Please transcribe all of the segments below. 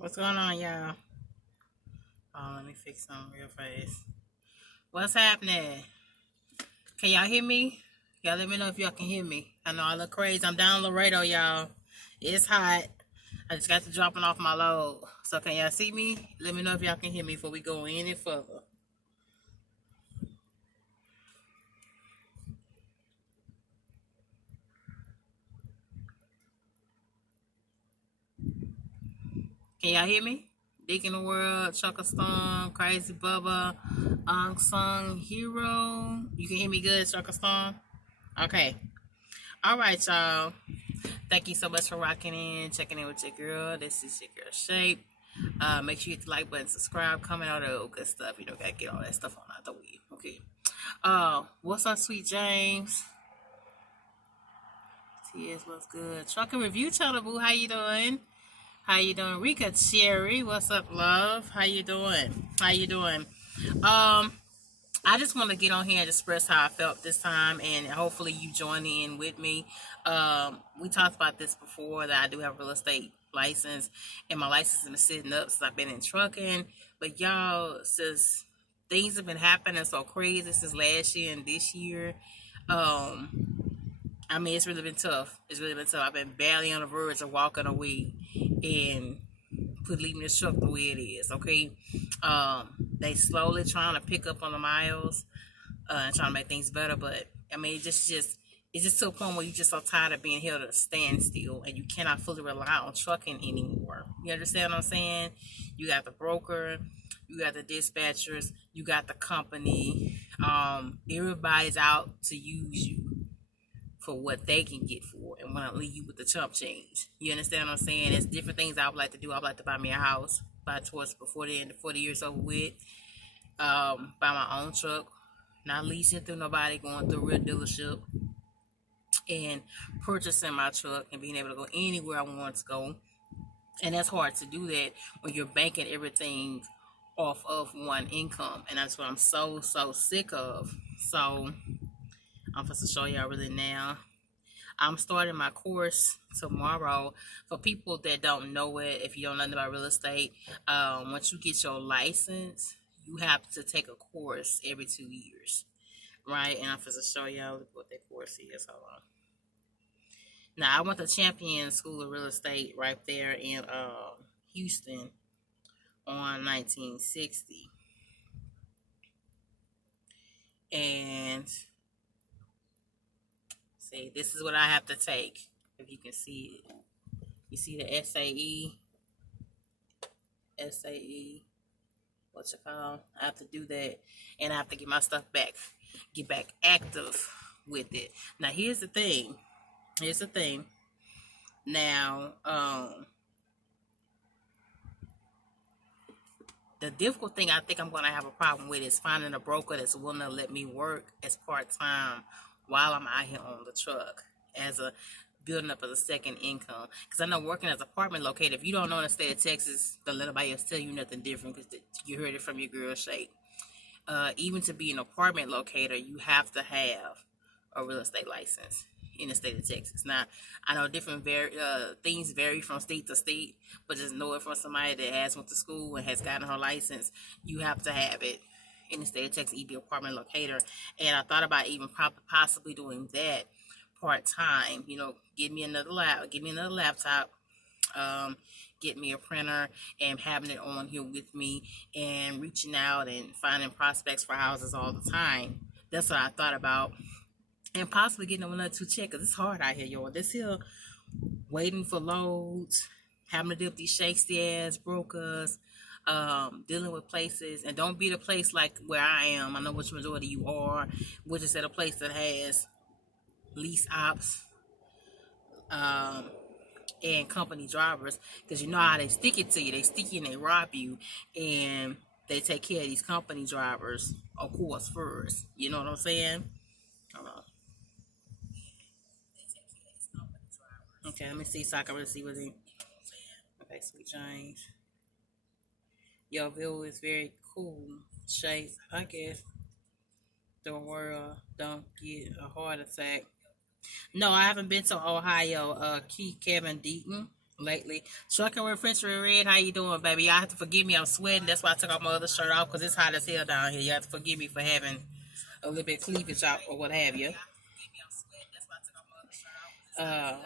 What's going on, y'all? Oh, let me fix something real fast. What's happening? Can y'all hear me? Y'all let me know if y'all can hear me. I know I look crazy. I'm down Laredo, y'all. It's hot. I just got to dropping off my load. So can y'all see me? Let me know if y'all can hear me before we go any further. Can y'all hear me? Dick in the World, Chucker Storm, Crazy Bubba, Unsung Hero. You can hear me good, Chucker Storm? Okay. All right, y'all. Thank you so much for rocking in, checking in with your girl. This is your girl Shape. Make sure you hit the like button, subscribe, comment, all the good stuff. You know, gotta get all that stuff on out the way. Okay. What's up, sweet James? TS, what's good? Trucking Review Channel, boo. How you doing? How you doing? Rika Cherry, what's up, love? How you doing? How you doing? I just want to get on here and express how I felt this time, and hopefully you join in with me. We talked about this before that I do have a real estate license, and my license has been sitting up since I've been in trucking. But y'all, since things have been happening so crazy since last year and this year, um, I mean, it's really been tough. It's really been tough. I've been barely on the verge of walking away and put leaving this truck the way it is. Okay, they slowly trying to pick up on the miles and trying to make things better. But I mean, it's just to a point where you just so tired of being held at a standstill, and you cannot fully rely on trucking anymore. You understand what I'm saying? You got the broker, you got the dispatchers, you got the company. Everybody's out to use you for what they can get for and want to leave you with the chump change. You understand what I'm saying? There's different things I would like to do. I would like to buy me a house, buy towards before the end of 40 years over with. Buy my own truck, not leasing through nobody, going through a real dealership and purchasing my truck and being able to go anywhere I want to go. And that's hard to do that when you're banking everything off of one income. And that's what I'm so sick of. So I'm supposed to show y'all really now. I'm starting my course tomorrow. For people that don't know it, if you don't know nothing about real estate, once you get your license, you have to take a course every 2 years, right? And I'm supposed to show y'all what that course is. Hold on. Now, I went to Champion School of Real Estate right there in Houston on 1960. And see, this is what I have to take. If you can see it, you see the SAE, what you call? I have to do that, and I have to get my stuff back, get back active with it. Now, here's the thing. Here's the thing. Now, the difficult thing I think I'm going to have a problem with is finding a broker that's willing to let me work as part time while I'm out here on the truck as a building up as a second income. Because I know working as an apartment locator, if you don't know in the state of Texas, don't let nobody else tell you nothing different because you heard it from your girl Shape. Even to be an apartment locator, you have to have a real estate license in the state of Texas. Now, I know different things vary from state to state, but just know it from somebody that has went to school and has gotten her license, you have to have it in the state of Texas, be apartment locator. And I thought about even possibly doing that part time. You know, give me another laptop, um, get me a printer and having it on here with me and reaching out and finding prospects for houses all the time. That's what I thought about. And possibly getting them another two check because it's hard out here, y'all. This here waiting for loads, having to deal with these shakesy ass brokers, dealing with places, and don't be the place like where I am. I know which majority you are, which is at a place that has lease ops, um, and company drivers, because you know how they stick it to you. They stick you and they rob you, and they take care of these company drivers, of course, first. You know what I'm saying? Hold on. Okay, let me see so I can really see what they. Okay, sweet James. Your view is very cool. Shape, I guess the world don't get a heart attack. No, I haven't been to Ohio. Keith Kevin Deaton. lately. Trucking with French Red, how you doing, baby? Y'all have to forgive me. I'm sweating. That's why I took off my other shirt off because it's hot as hell down here. You have to forgive me for having a little bit of cleavage out or what have you. Uh,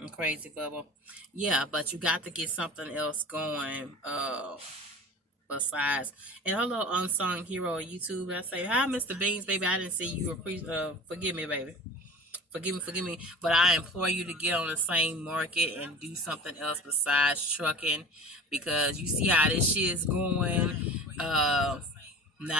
I'm crazy, bubble. Yeah, but you got to get something else going. Besides, and hello, unsung hero on YouTube. I say hi, Mr. Beans, baby. I didn't see you. Forgive me, baby. Forgive me, but I implore you to get on the same market and do something else besides trucking because you see how this shit is going. Now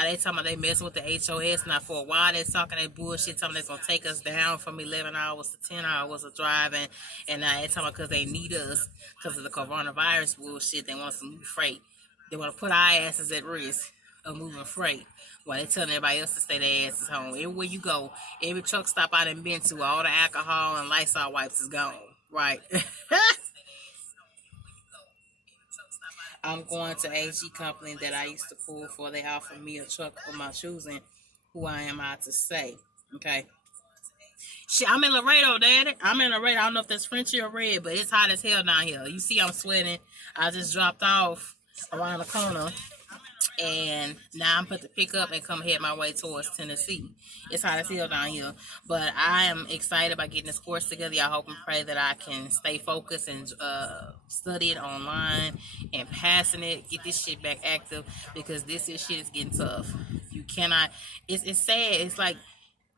they talking about they messing with the HOS. Now for a while they talking that bullshit, talking that's gonna take us down from 11 hours to 10 hours of driving, and now they talking about because they need us because of the coronavirus bullshit. They want us to move freight. They want to put our asses at risk of moving freight while they telling everybody else to stay their asses home. Everywhere you go, every truck stop I done been to, all the alcohol and Lysol wipes is gone. Right. I'm going to AG company that I used to pull for. They offered me a truck for my choosing, who I am out to say. Okay. Shit, I'm in Laredo, Daddy. I'm in Laredo. I don't know if that's Frenchy or red, but it's hot as hell down here. You see, I'm sweating. I just dropped off around the corner, and now I'm put to pick up and come head my way towards Tennessee. It's hot as hell down here, but I am excited about getting this course together. I hope and pray that I can stay focused and study it online and passing it, get this shit back active because shit is getting tough. You cannot. It's sad. It's like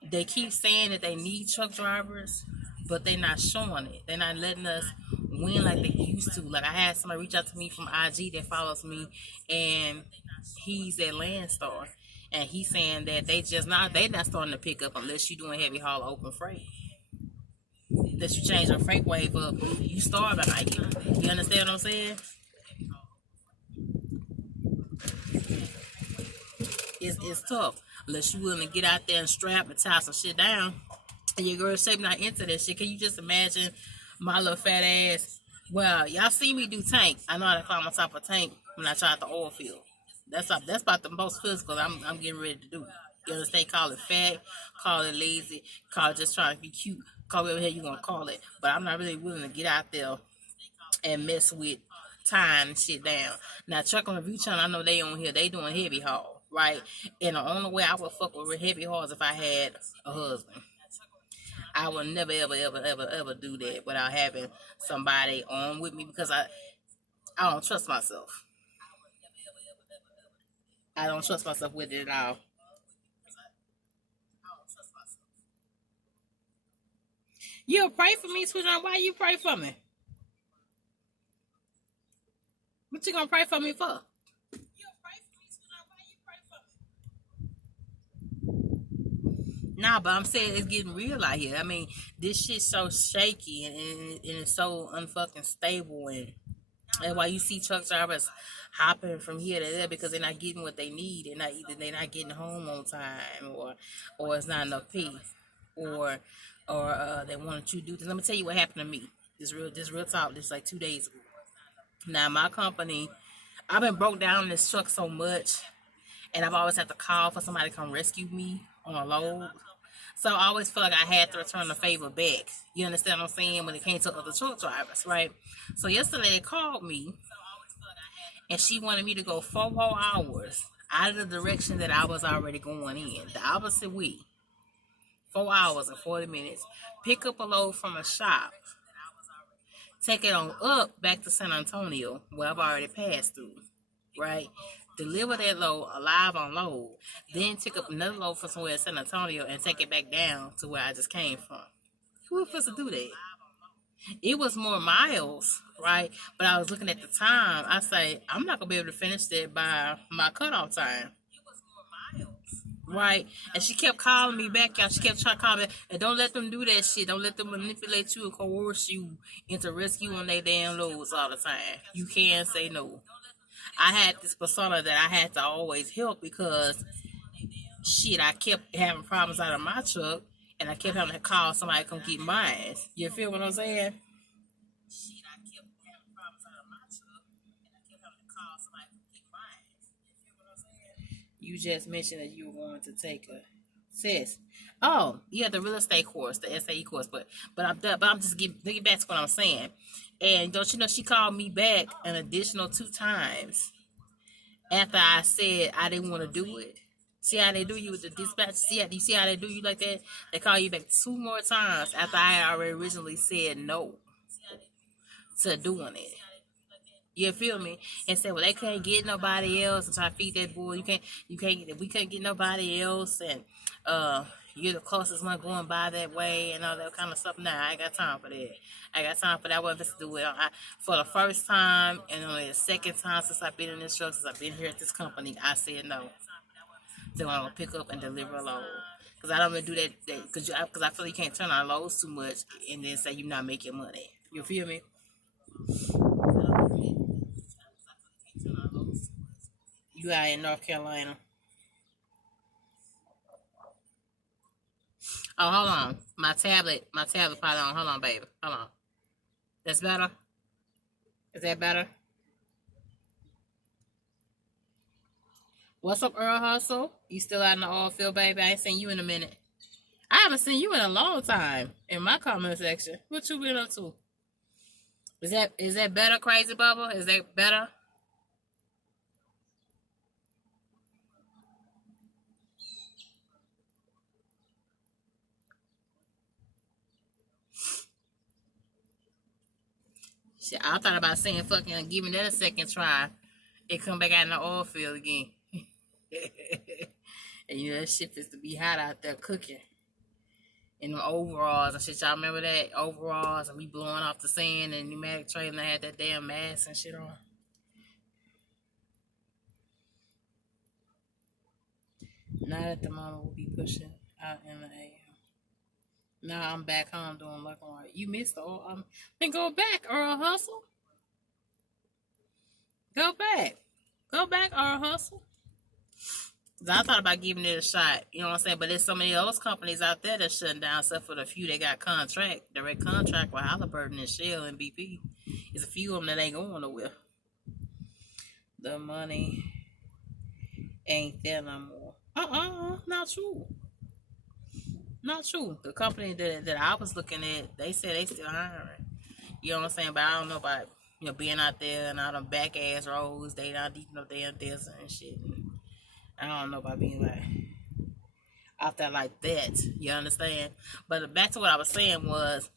they keep saying that they need truck drivers, but they're not showing it. They're not letting us win like they used to. Like I had somebody reach out to me from IG that follows me, and he's at Landstar, and he's saying that they not starting to pick up unless you're doing heavy haul open freight. Unless you change your freight wave up, you starving like it. You understand what I'm saying? It's tough unless you willing to get out there and strap and tie some shit down. And your girl shape not into that shit. Can you just imagine my little fat ass? Well, y'all see me do tank. I know how to climb on top of tank when I try out the oil field. That's about the most physical I'm getting ready to do. You understand? Call it fat, call it lazy, call it just trying to be cute, call it whatever you gonna call it. But I'm not really willing to get out there and mess with tying and shit down. Now Trucking Review Channel, I know they on here, they doing heavy haul, right? And the only way I would fuck with heavy hauls if I had a husband. I would never ever do that without having somebody on with me because I don't trust myself. I don't trust myself with it at all. You'll pray for me, sweetheart. Why you pray for me? What you gonna pray for me for? Nah, but I'm saying it's getting real out here. I mean, this shit's so shaky and it's so unfucking stable and why you see truck drivers hopping from here to there because they're not getting what they need. They're not getting home on time or it's not enough pay or they wanted you to do this. Let me tell you what happened to me. This real talk. This like 2 days ago. Now my company, I've been broke down in this truck so much, and I've always had to call for somebody to come rescue me on a load. So I always felt like I had to return the favor back. You understand what I'm saying? When it came to other truck drivers, right? So yesterday they called me, and she wanted me to go 4 hours out of the direction that I was already going in, the opposite way. 4 hours and 40 minutes. Pick up a load from a shop. Take it on up back to San Antonio, where I've already passed through, right? Deliver that load alive on load, then take up another load from somewhere in San Antonio and take it back down to where I just came from. Who was supposed to do that? It was more miles, right? But I was looking at the time. I say, I'm not gonna be able to finish that by my cutoff time. Right? And she kept calling me back, y'all. She kept trying to call me. And don't let them do that shit. Don't let them manipulate you and coerce you into rescuing their damn loads all the time. You can't say no. I had this persona that I had to always help because shit, I kept having problems out of my truck and I kept having to call somebody to come get mine. You feel what I'm saying? You just mentioned that you were going to take a Sis. Oh, yeah, the real estate course, the SAE course, but I'm just getting back to what I'm saying. And don't you know she called me back an additional 2 times after I said I didn't want to do it. See how they do you with the dispatch? You see how they do you like that? They call you back 2 more times after I had already originally said no to doing it. You feel me? And said, well, they couldn't get nobody else. And try to feed that boy. We couldn't get nobody else. And you're the closest one going by that way and all that kind of stuff. Nah, I ain't got time for that. I got time for that. What to do it for the first time and only the second time since I've been in this show, since I've been here at this company, I said no. So I'm gonna pick up and deliver a load. Cause I don't even do that because I feel you can't turn on loads too much and then say you're not making money. You feel me? You out in North Carolina. Oh, hold on. My tablet probably on. Hold on, baby. Hold on. That's better? Is that better? What's up, Earl Hustle? You still out in the oil field, baby? I ain't seen you in a minute. I haven't seen you in a long time in my comment section. What you been up to? Is that better, Crazy Bubba? Is that better? Shit, I thought about saying fucking and giving that a second try. It come back out in the oil field again. And you know that shit is to be hot out there cooking. In the overalls and shit. Y'all remember that? Overalls and we blowing off the sand and pneumatic trailer and I had that damn mask and shit on. Not at the moment we'll be pushing out in the AM. Now I'm back home doing luck on it. You missed the oil. Then go back, Earl Hustle. Go back. Go back, Earl Hustle. I thought about giving it a shot, you know what I'm saying? But there's so many of those companies out there that's shutting down, except for the few that got direct contract with Halliburton and Shell and BP. There's a few of them that ain't going nowhere. The money ain't there no more. Not true. Not true. The company that I was looking at, they said they still hiring. You know what I'm saying? But I don't know about being out there and all them back ass roads. They not deep no damn desert and shit. I don't know about being like out there like that. You understand? But back to what I was saying was,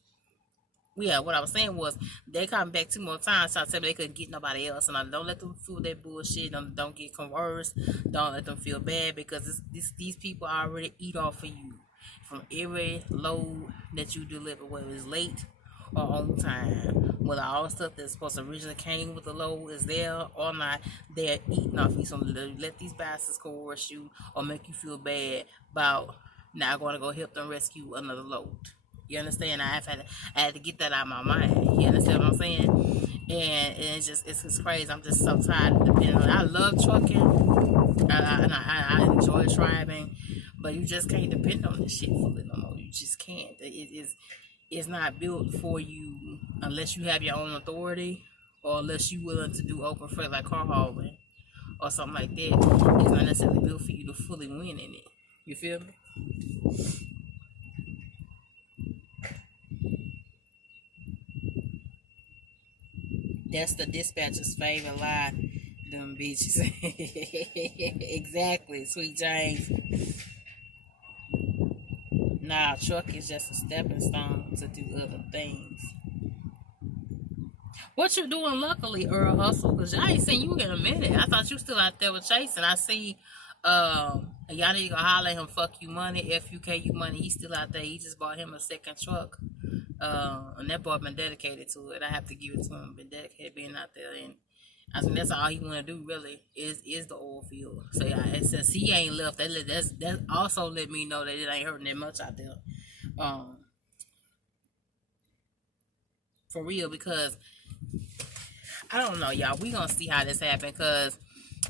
they come back 2 more times trying to tell me they couldn't get nobody else. And I don't let them feel that bullshit. Don't get coerced. Don't let them feel bad because these people already eat off of you from every load that you deliver, whether it's late or on time. Whether all the stuff that's supposed to originally came with the load is there or not, they're eating off you. So let these bastards coerce you or make you feel bad about not going to go help them rescue another load. You understand? I had to get that out of my mind. You understand what I'm saying? And it's crazy. I'm just so tired of depending on it. I love trucking. I enjoy driving, but you just can't depend on this shit fully no more. You just can't. It's not built for you unless you have your own authority or unless you're willing to do open freight like car hauling or something like that. It's not necessarily built for you to fully win in it. You feel me? That's the dispatcher's favorite lie. Them bitches. Exactly, Sweet James. Nah, truck is just a stepping stone to do other things. What you doing luckily, Earl Hustle? Because I ain't seen you in a minute. I thought you still out there with Chase, and I see y'all need to go holler at him, fuck you money, FUK you money. He's still out there. He just bought him a second truck. And that boy been dedicated to it. I have to give it to him. Been dedicated being out there, and I think that's all he want to do really is the oil field. So yeah, and since he ain't left, that also let me know that it ain't hurting that much out there, for real. Because I don't know, y'all. We gonna see how this happen. Cause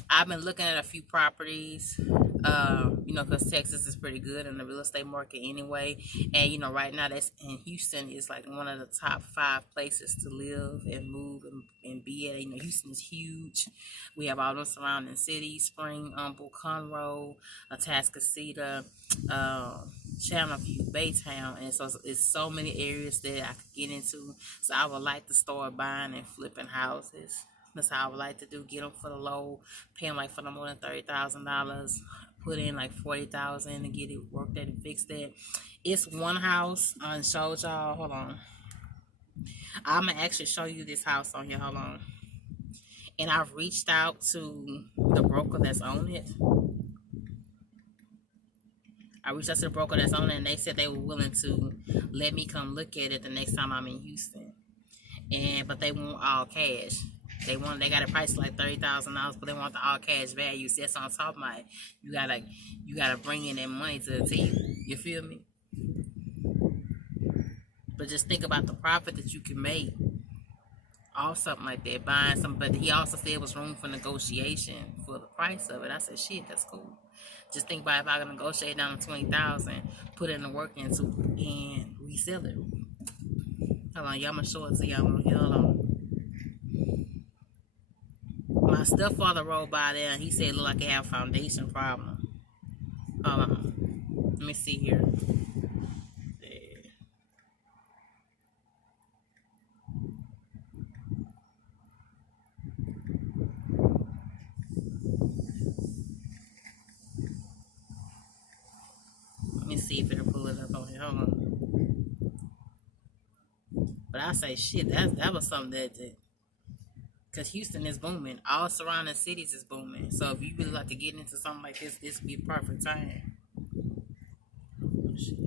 I've been looking at a few properties. you know, because Texas is pretty good in the real estate market anyway. And, you know, right now that's in Houston is like one of the top 5 places to live and move and be at. You know, Houston is huge. We have all those surrounding cities, Spring, Humble, Conroe, Atascocita, Channelview, Baytown. And so it's so many areas that I could get into. So I would like to start buying and flipping houses. That's how I would like to do. Get them for the low, pay them like for no more than $30,000. Put in like $40,000 to get it worked out and fixed that. It's one house. I showed y'all. Hold on. I'm gonna actually show you this house on here. Hold on. And I've reached out to the broker that's on it. I reached out to the broker that's on it, and they said they were willing to let me come look at it the next time I'm in Houston. But they want all cash. They got a price like $30,000, but they want the all cash value. So that's on top of my. You gotta bring in that money to the table. You feel me? But just think about the profit that you can make off something like that, buying something. But he also said it was room for negotiation for the price of it. I said, shit, that's cool. Just think about if I can negotiate down to $20,000, put in the work into and resell it. Hold on, y'all, I'm gonna show it to y'all. Hold on. My stepfather rolled by there and he said it looked like it had a foundation problem. Hold on. Let me see here. Let me see if it'll pull it up on here. Hold on. But I say shit, that was something that because Houston is booming. All surrounding cities is booming. So if you really like to get into something like this would be a perfect time. Oh, shit.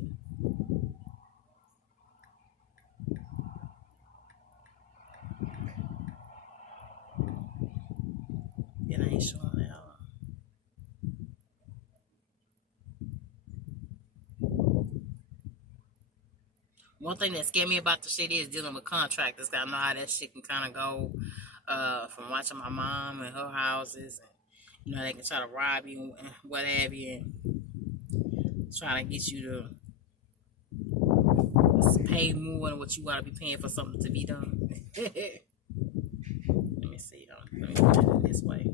It ain't showing that. One thing that scared me about the shit is dealing with contractors. I know how that shit can kind of go from watching my mom and her houses. And, you know, they can try to rob you and what have you. And try to get you to pay more than what you ought to be paying for something to be done. Let me see. Let me put it this way.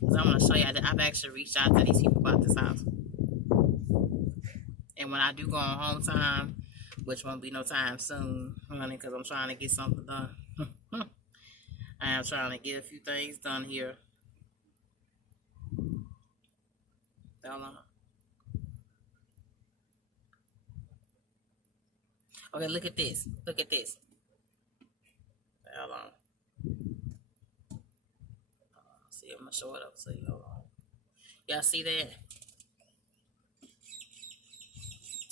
Because I want to show you that I've actually reached out to these people about this house. And when I do go on home time, which won't be no time soon, honey, because I'm trying to get something done. I am trying to get a few things done here. Hold on. Okay, look at this. Look at this. Hold on. See, I'm going to show it up to you. Hold on. Y'all see that?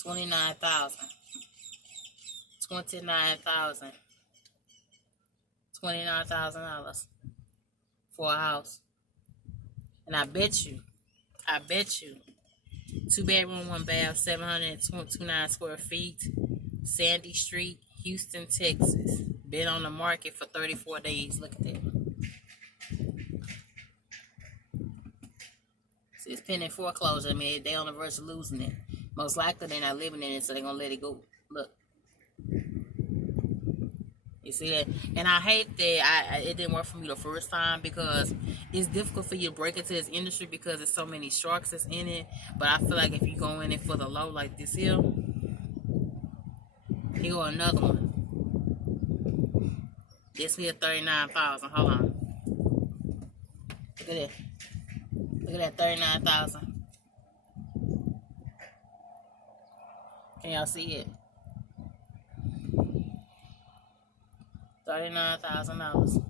29,000. 29,000. $29,000 for a house. And I bet you, 2-bedroom, 1-bath, 729 square feet, Sandy Street, Houston, Texas. Been on the market for 34 days. Look at that. See, it's pending foreclosure. I mean, they on the verge of losing it. Most likely they're not living in it, so they're going to let it go. Look. You see that? And I hate that it didn't work for me the first time because it's difficult for you to break into this industry because there's so many sharks that's in it. But I feel like if you go in it for the low like this here, here go another one. This here 39,000. Hold on. Look at that. Look at that 39,000. Can y'all see it? $39,000.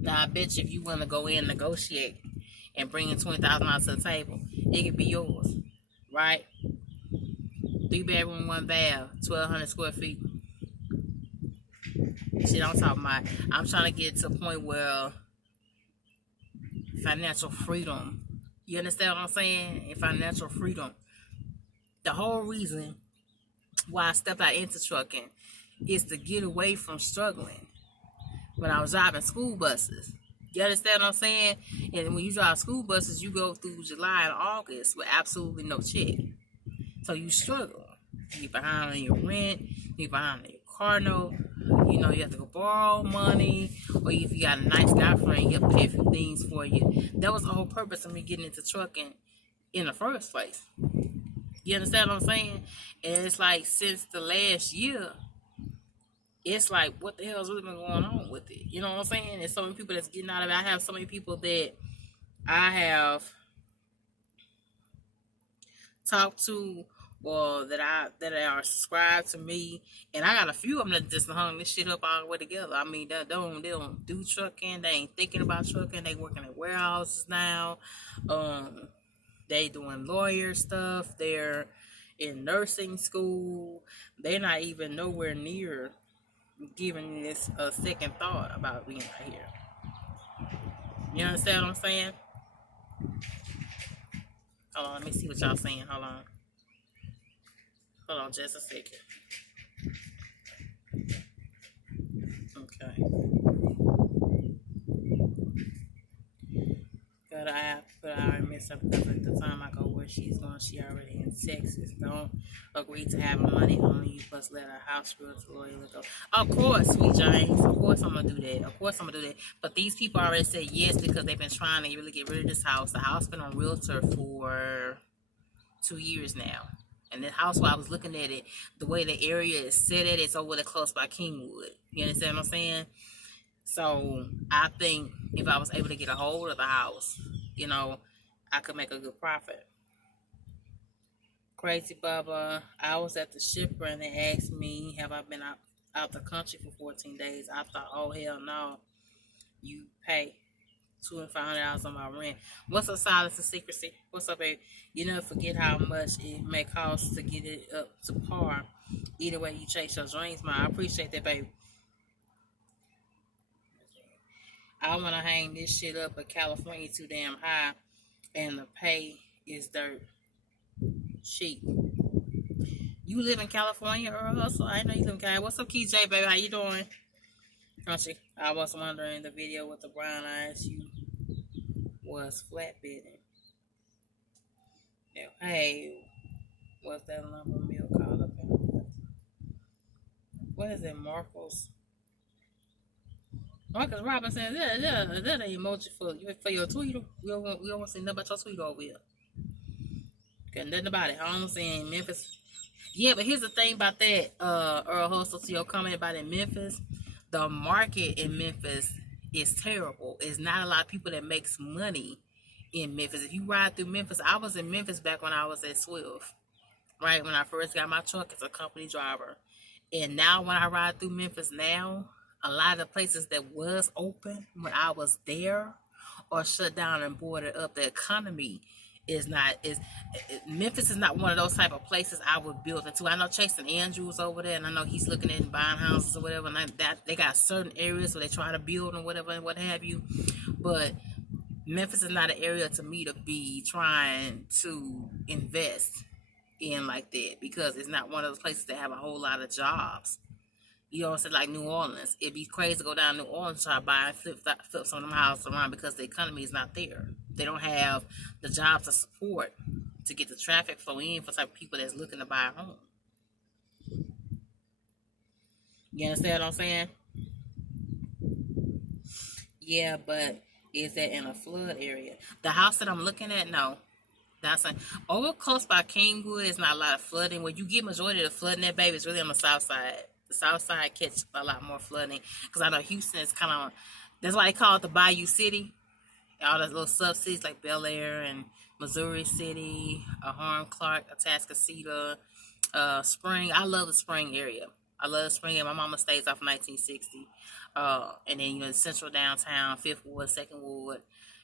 Now I bet you if you want to go in and negotiate and bring in $20,000 to the table, it could be yours, right? 3-bedroom, 1-bath, 1,200 square feet. Shit, I'm talking about. I'm trying to get to a point where financial freedom. You understand what I'm saying? And financial freedom. The whole reason why I stepped out into trucking is to get away from struggling. when I was driving school buses. You understand what I'm saying? And when you drive school buses, you go through July and August with absolutely no check. So you struggle. You behind on your rent, you behind on your car note, you know, you have to go borrow money, or if you got a nice guy friend, he'll pay a few things for you. That was the whole purpose of me getting into trucking in the first place. You understand what I'm saying? And it's like since the last year, it's like what the hell's really been going on with it? You know what I'm saying? There's so many people that's getting out of it. I have so many people that I have talked to, or that are subscribed to me, and I got a few of them that just hung this shit up all the way together. I mean, they don't do trucking. They ain't thinking about trucking. They working at warehouses now. They doing lawyer stuff. They're in nursing school. They're not even nowhere near giving this a second thought about being out here. You understand what I'm saying? Hold on, let me see what y'all saying. Hold on just a second. Okay. But I miss her because at the time I go where she's going, she already in Texas. Don't agree to have money on you, plus let her house bill to lawyer go. Of course, sweet James. Of course I'm gonna do that. Of course I'm gonna do that. But these people already said yes because they've been trying to really get rid of this house. The house been on realtor for 2 years now. And the house, while I was looking at it, the way the area is set at, it's over there close by Kingwood. You understand what I'm saying? So I think if I was able to get a hold of the house, you know, I could make a good profit. Crazy Bubba, I was at the shipper and they asked me, have I been out the country for 14 days? I thought, oh, hell no. You pay $2,500 on my rent. What's up, Silence and Secrecy? What's up, babe? You never forget how much it may cost to get it up to par. Either way you chase your dreams, man. I appreciate that, baby. I want to hang this shit up, but California too damn high, and the pay is dirt cheap. You live in California, Earl Hustle? I know you live in California. What's up, KJ, baby? How you doing? Crunchy. I was wondering the video with the brown eyes you was flatbedding. Yeah. Hey, what's that lumber mill called up in? What is it, Marcos? Marcus Robinson, that an emoji for your tweet. We don't want to see nothing about your tweet over here. Got nothing about it. I'm saying Memphis. Yeah, but here's the thing about that, Earl Hustle, to your comment about in Memphis. The market in Memphis is terrible. It's not a lot of people that makes money in Memphis. If you ride through Memphis, I was in Memphis back when I was at Swift, right? When I first got my truck as a company driver. And now when I ride through Memphis now, a lot of the places that was open when I was there are shut down and boarded up. The economy is not Memphis is not one of those type of places I would build into. I know Chasing Andrews over there, and I know he's looking at buying houses or whatever, and that they got certain areas where they try to build and whatever and what have you. But Memphis is not an area to me to be trying to invest in like that, because it's not one of those places that have a whole lot of jobs. You know what I'm saying? Like New Orleans. It'd be crazy to go down to New Orleans and try to buy and flip some of them houses around because the economy is not there. They don't have the jobs to support to get the traffic flow in for type of people that's looking to buy a home. You understand what I'm saying? Yeah, but is that in a flood area? The house that I'm looking at, no. That's like over close by Kingwood is not a lot of flooding. Where you get majority of the flooding, that baby is really on the south side. The south side catch a lot more flooding because I know Houston is kind of, that's why they call it the Bayou City. All those little sub cities like Bel Air and Missouri City, Harlem, Clark, Atascocita, Spring. I love the Spring area. I love the Spring area. My mama stays off 1960, and then the central downtown, Fifth Ward, Second Ward,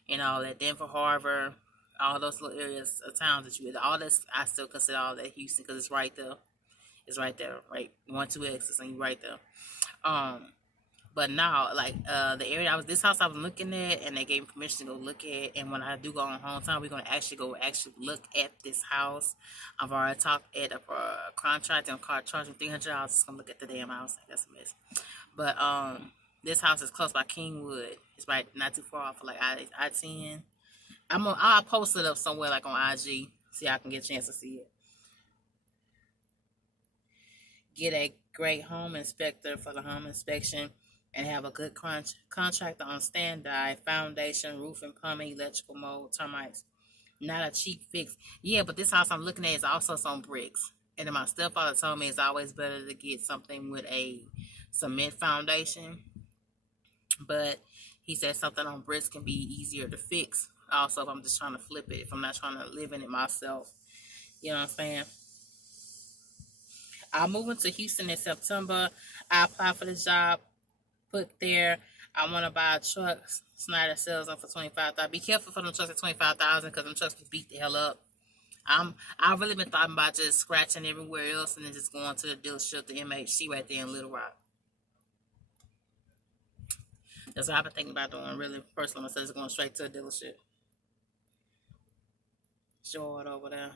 and all that. Denver Harbor. All those little areas of towns that you, all this, I still consider all that Houston because it's right there. It's right there, right? 1-2 exits and you right there. But now, like the area this house I was looking at, and they gave me permission to go look at. And when I do go on home time, we're gonna actually look at this house. I've already talked at a contract and charging $300. Just gonna look at the damn house. That's a mess. But This house is close by Kingwood. It's right not too far off of like I-10. I'll post it up somewhere like on IG. See I can get a chance to see it. Get a great home inspector for the home inspection and have a good contractor on standby, foundation, roof and plumbing, electrical mold, termites. Not a cheap fix. Yeah, but this house I'm looking at is also some bricks. And then my stepfather told me it's always better to get something with a cement foundation. But he said something on bricks can be easier to fix. Also, if I'm just trying to flip it, if I'm not trying to live in it myself. You know what I'm saying? I'm moving to Houston in September. I applied for the job, put there. I want to buy a truck. Snyder sells them for $25,000. Be careful for them trucks at $25,000 because them trucks can beat the hell up. I've really been thinking about just scratching everywhere else and then just going to the dealership, the MHC right there in Little Rock. That's what I've been thinking about doing. Really, personally, instead of going straight to a dealership. Show it over there.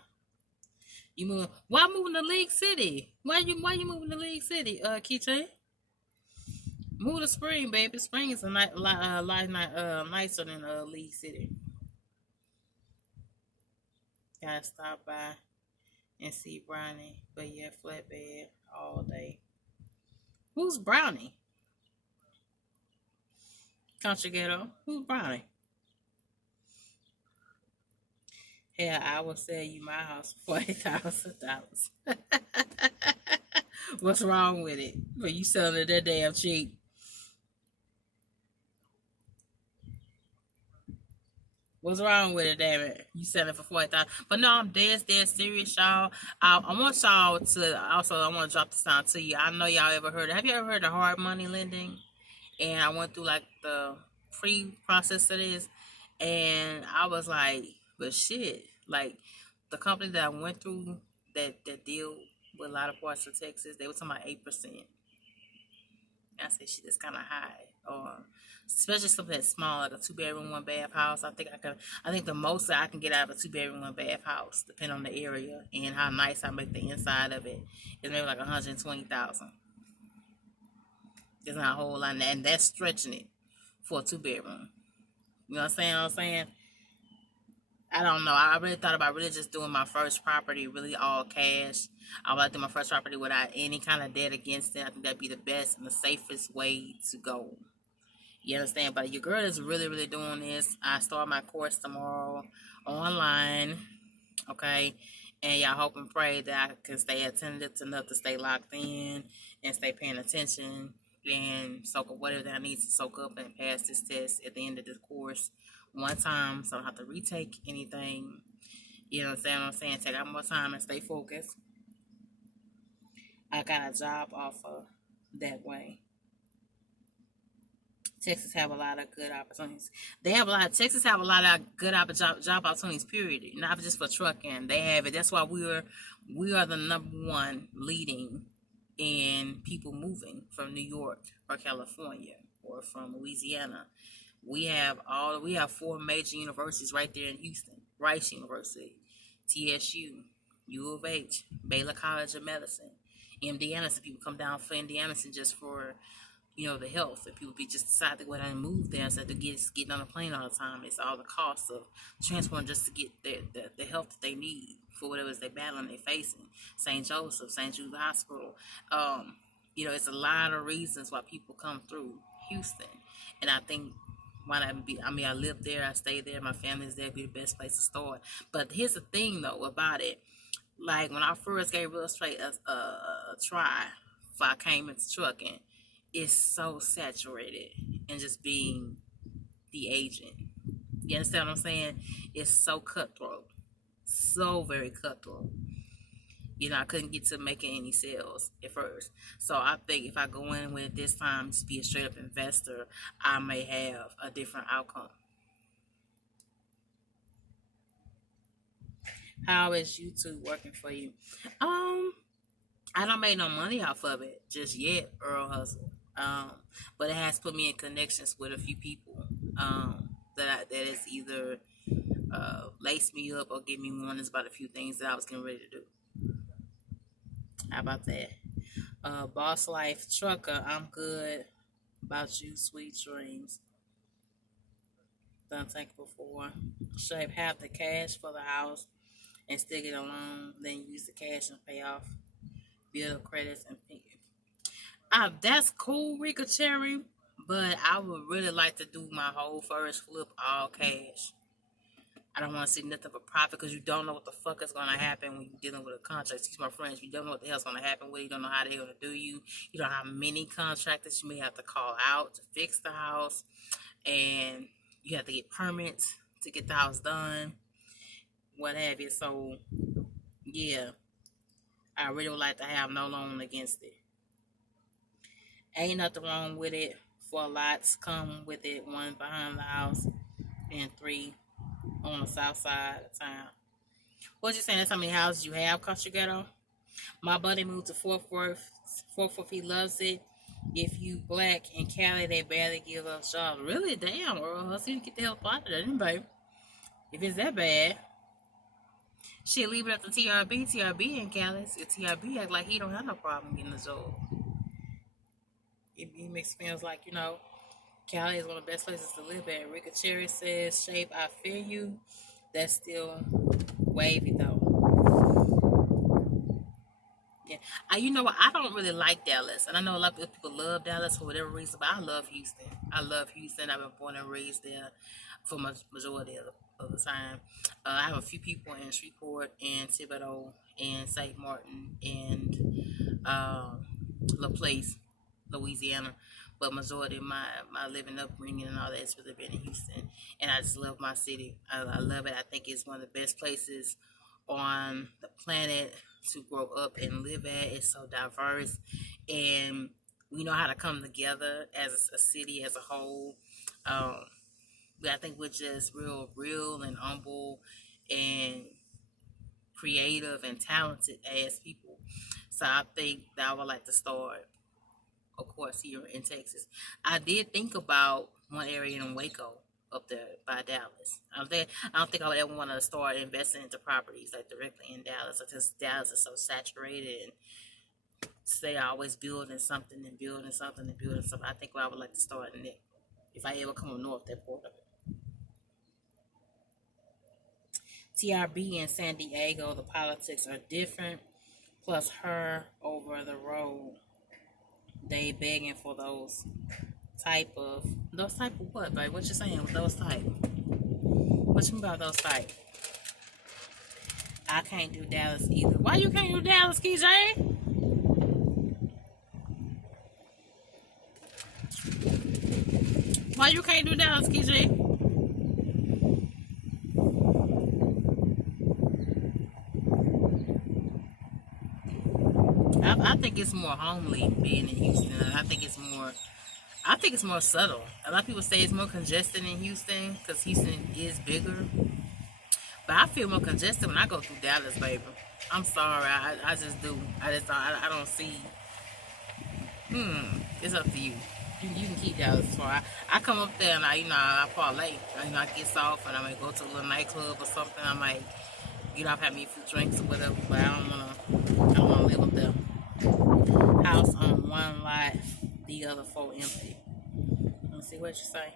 You move? Why moving to League City? Why you moving to League City? Keychain. Move to Spring, baby. Spring is a nicer than League City. Gotta stop by and see Brownie, but yeah, flatbed all day. Who's Brownie? Country Ghetto. Who's Brownie? Hell, I will sell you my house for $40,000. What's wrong with it? But you selling it that damn cheap. What's wrong with it, damn it? You selling for 40,000. But no, I'm dead serious, y'all. I want y'all to also I want to drop this down to you. I know y'all ever heard have you ever heard of hard money lending? And I went through like the pre-process of this and I was like, but shit, like the company that I went through that deal with a lot of parts of Texas, they were talking about 8%. I said, shit, it's kind of high. Or especially something that's small, like a 2-bedroom, 1-bath house. I think the most that I can get out of a 2-bedroom, 1-bath house, depending on the area and how nice I make the inside of it, is maybe like 120,000. It's not a whole lot, and that's stretching it for a 2-bedroom. You know what I'm saying? I don't know. I really thought about really just doing my first property, really all cash. I would like to do my first property without any kind of debt against it. I think that'd be the best and the safest way to go. You understand? But your girl is really, really doing this. I start my course tomorrow online. Okay. And y'all hope and pray that I can stay attentive enough to stay locked in and stay paying attention and soak up whatever that I need to soak up and pass this test at the end of this course one time so I don't have to retake anything. You know what I'm saying? Take out more time and stay focused. I got a job offer that way. Texas have a lot of good opportunities. Texas have a lot of good job opportunities. Period. Not just for trucking. They have it. That's why we are the number one leading in people moving from New York or California or from Louisiana. We have 4 major universities right there in Houston. Rice University, TSU, U of H, Baylor College of Medicine, MD Anderson. People come down for MD Anderson just for the health. If people just decide to go ahead and move there instead of getting on a plane all the time, it's all the cost of transporting just to get the help that they need for whatever they're battling, they're facing. St. Joseph, St. Jude Hospital. It's a lot of reasons why people come through Houston. And I think I live there, I stay there, my family's there, it'd be the best place to start. But here's the thing though about it. Like when I first gave real estate a try, before I came into trucking, it's so saturated and just being the agent. You understand what I'm saying? It's so cutthroat. So very cutthroat. I couldn't get to making any sales at first. So I think if I go in with it this time, just be a straight up investor, I may have a different outcome. How is YouTube working for you? I don't make no money off of it just yet, Earl Hustle. But it has put me in connections with a few people that is either lace me up or give me warnings about a few things that I was getting ready to do. How about that? Boss Life Trucker, I'm good. About you, sweet dreams. Done think before. Shape half the cash for the house and still get a loan, then use the cash and pay off bill credits and pay. That's cool, Rika Cherry, but I would really like to do my whole first flip all cash. I don't want to see nothing but profit because you don't know what the fuck is going to happen when you're dealing with a contract. Excuse my friends, you don't know what the hell's going to happen with it. You don't know how they're going to do you. You don't know how many contractors you may have to call out to fix the house. And you have to get permits to get the house done. What have you. So, yeah, I really would like to have no loan against it. Ain't nothing wrong with it. 4 lots come with it. 1 behind the house and 3 on the south side of town. What you saying? That's how many houses you have, Country Ghetto? My buddy moved to Fort Worth. Fort Worth, he loves it. If you black in Cali, they barely give us jobs. Really? Damn, Earl Hustle, you get the hell out of there, then, baby. If it's that bad. Shit, leave it up to TRB. TRB in Cali. TRB act like he don't have no problem getting a job. It makes me feel like, Cali is one of the best places to live at. Rika Cherry says, Shape, I feel you. That's still wavy, though. Yeah. You know what? I don't really like Dallas. And I know a lot of people love Dallas for whatever reason, but I love Houston. I've been born and raised there for majority of the time. I have a few people in Shreveport and Thibodaux and St. Martin and LaPlace, Louisiana. But majority of my living upbringing and all that has really been in Houston. And I just love my city. I love it. I think it's one of the best places on the planet to grow up and live at. It's so diverse. And we know how to come together as a city as a whole. I think we're just real and humble and creative and talented as people. So I think that I would like to start, of course, here in Texas. I did think about one area in Waco up there by Dallas. I don't think I would ever want to start investing into properties like directly in Dallas because Dallas is so saturated and they always building something and building something and building something. I think I would like to start in it if I ever come up north that part of it. TRB in San Diego, the politics are different. Plus her over the road. They begging for those type of what, babe? What you saying with those type? What you mean about those type? I can't do Dallas either. Why you can't do Dallas, KJ? Why you can't do Dallas, KJ? I think it's more homely being in Houston. I think it's more subtle. A lot of people say it's more congested in Houston because Houston is bigger. But I feel more congested when I go through Dallas, baby. I'm sorry, I just do. I don't see. It's up to you. You can keep Dallas as far. I come up there and I parlay. I get off and I might go to a little nightclub or something. I might get off, have me a few drinks or whatever. But I don't wanna live up there. House on 1 lot, the other 4 empty. Let me see what you say.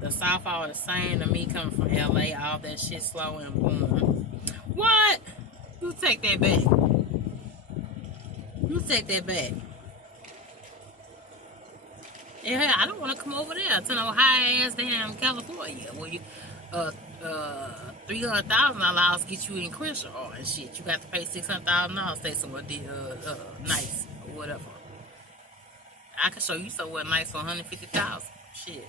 The South all the same to me coming from LA. All that shit slow and boom. What? You take that back. Yeah, I don't want to come over there to no high ass damn California where you $300,000 get you in Crenshaw and shit. You got to pay $600,000 stay somewhere nice or whatever. I can show you somewhere nice for $150,000. Shit.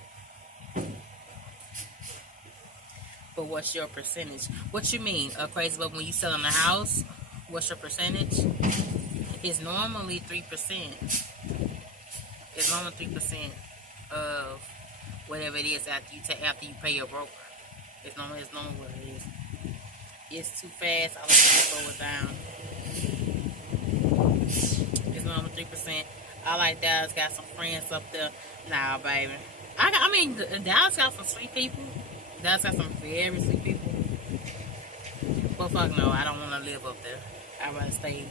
But what's your percentage? What you mean, Crazy? But when you selling a house, what's your percentage? It's normally 3%. It's normally 3% of whatever it is after you pay your broker. It's normally what it is. It's too fast. I like to slow it down. It's normally 3%. I like Dallas. Got some friends up there. Nah, baby. Dallas got some sweet people. Dallas got some very sweet people. But fuck no, I don't want to live up there. I'd rather stay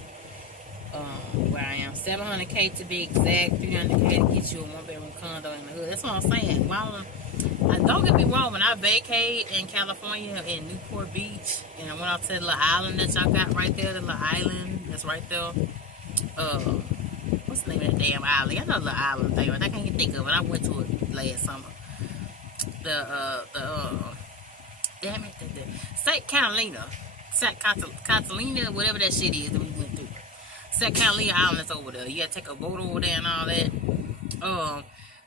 Where I am. 700K to be exact, 300K to get you a one bedroom condo in the hood. That's what I'm saying. Don't get me wrong, when I vacated in California in Newport Beach and I went out to the little island that y'all got right there, the little island that's right there. Uh, what's the name of that damn island? I know the little island thing, but I can't even think of it. I went to it last summer. Damn it, St. Catalina. St. Catalina, whatever that shit is that we went through. St. Catalina Island's over there. You gotta take a boat over there and all that.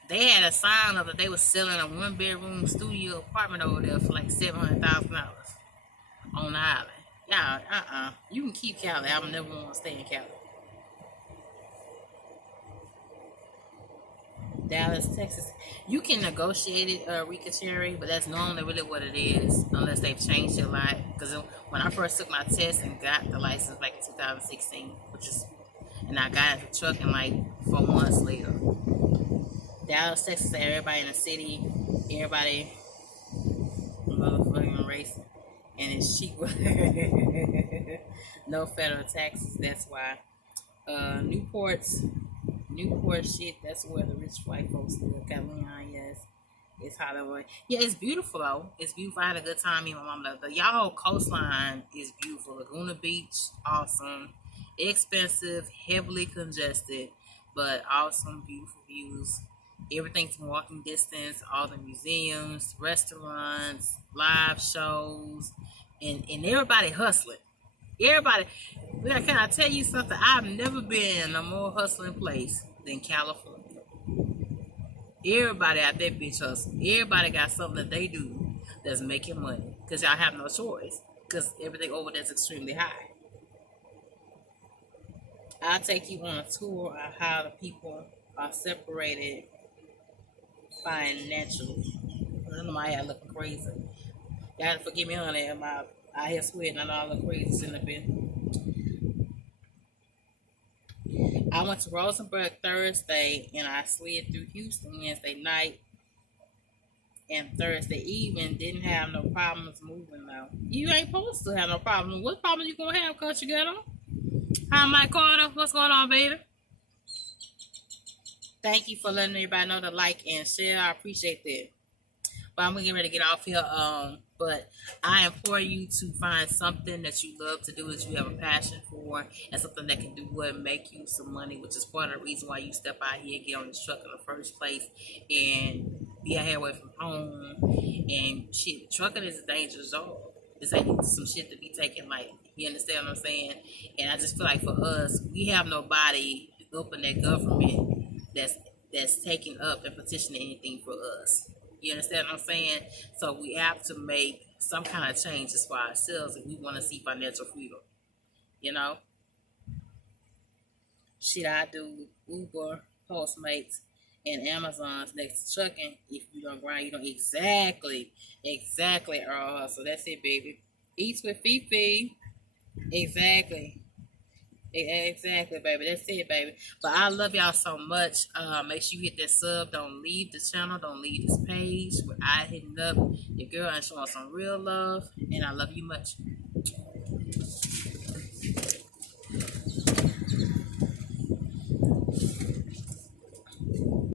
They had a sign up that they was selling a one bedroom studio apartment over there for like $700,000 on the island. Yeah, you can keep Cali. I would never want to stay in Cali. Dallas, Texas. You can negotiate it, Rika Cherry, but that's normally really what it is, unless they've changed it a lot. Because when I first took my test and got the license back in 2016, and I got the truck in like 4 months later. Dallas, Texas, everybody in the city, everybody motherfucking race, and it's cheap. No federal taxes, that's why. Newport shit, that's where the rich white folks live. Catalina, yes. It's Hollywood. Yeah, it's beautiful though. It's beautiful. I had a good time. Me and my mom. The y'all coastline is beautiful. Laguna Beach, awesome. Expensive, heavily congested, but awesome, beautiful views. Everything's in walking distance. All the museums, restaurants, live shows, and everybody hustling. Everybody, can I tell you something? I've never been in a more hustling place than California. Everybody out there bitch hustle. Everybody got something that they do that's making money. Because y'all have no choice. Because everything over there is extremely high. I'll take you on a tour of how the people are separated financially. I know my hair looking crazy. Y'all forgive me on that. My I hair sweating and all the crazy in the bed. I went to Rosenberg Thursday and I slid through Houston Wednesday night and Thursday evening. Didn't have no problems moving now. You ain't supposed to have no problem. What problem you gonna have, Country Ghetto? Hi, Mike Carter. What's going on, baby? Thank you for letting everybody know to like and share. I appreciate that. But I'm gonna get ready to get off here. But I implore you to find something that you love to do, that you have a passion for, and something that can do what make you some money, which is part of the reason why you step out here and get on this truck in the first place and be out here away from home. And shit, trucking is a dangerous job. This ain't some shit to be taken lightly. You understand what I'm saying? And I just feel like for us, we have nobody up in that government that's taking up and petitioning anything for us. You understand what I'm saying? So we have to make some kind of changes for ourselves if we want to see financial freedom. You know? Shit, I do Uber, Postmates, and Amazon's next to trucking. If you don't grind, you don't exactly, Earl. So that's it, baby. Eats with Fifi. Exactly. Exactly, baby. That's it, baby. But I love y'all so much. Make sure you hit that sub. Don't leave the channel. Don't leave this page without hitting up your girl and showing some real love. And I love you much.